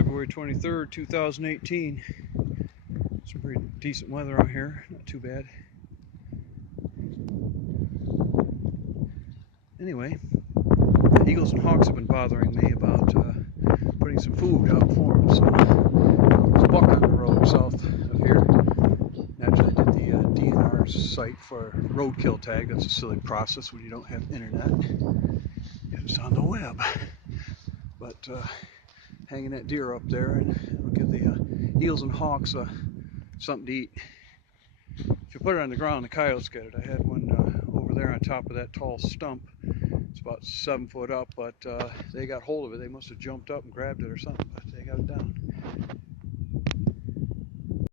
February 23rd, 2018. Some pretty decent weather out here, not too bad. Anyway, the eagles and hawks have been bothering me about putting some food out for them. So there's a buck on the road south of here. Naturally, I did the DNR site for roadkill tag. That's a silly process when you don't have internet. It's on the web. But hanging that deer up there, and it'll give the eagles and hawks something to eat. If you put it on the ground, the coyotes get it. I had one over there on top of that tall stump. It's about 7 foot up, but they got hold of it. They must have jumped up and grabbed it or something, but they got it down.